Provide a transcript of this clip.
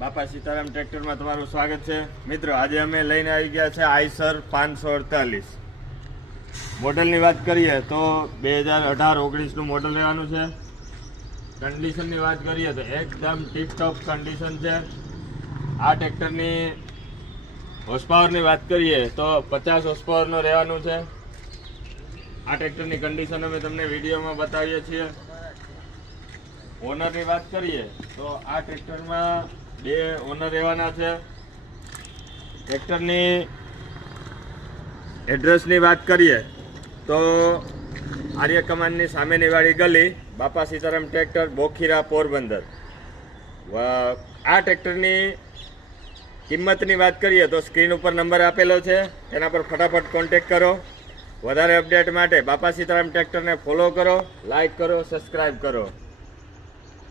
બાપા સીતારામ ટ્રેક્ટરમાં તમારું સ્વાગત છે મિત્રો। આજે અમે લઈને આવી ગયા છે આઈસર 548 મોડલની વાત કરીએ તો 2018-19નું મોડલ રહેવાનું છે। કન્ડિશનની વાત કરીએ તો એકદમ ટીપટોપ કન્ડિશન છે। આ ટ્રેક્ટરની હોર્સ પાવરની વાત કરીએ તો 50 હોર્સ પાવરનો રહેવાનું છે। આ ટ્રેક્ટરની કન્ડિશન અમે તમને વિડીયોમાં બતાવીએ છીએ। ઓનરની વાત કરીએ તો આ ટ્રેક્ટરમાં 2 ઓનર રહેવાના છે। ટ્રેક્ટરની એડ્રેસની વાત કરીએ તો આર્ય કમાનની સામેની વાળી ગલી, બાપા સીતારામ ટ્રેક્ટર, બોખીરા, પોરબંદર। આ ટ્રેક્ટરની કિંમતની વાત કરીએ તો સ્ક્રીન ઉપર નંબર આપેલો છે, તેના પર ફટાફટ કોન્ટેક કરો। વધારે અપડેટ માટે બાપા સીતારામ ટ્રેક્ટરને ફોલો કરો, લાઈક કરો, સબસ્ક્રાઈબ કરો।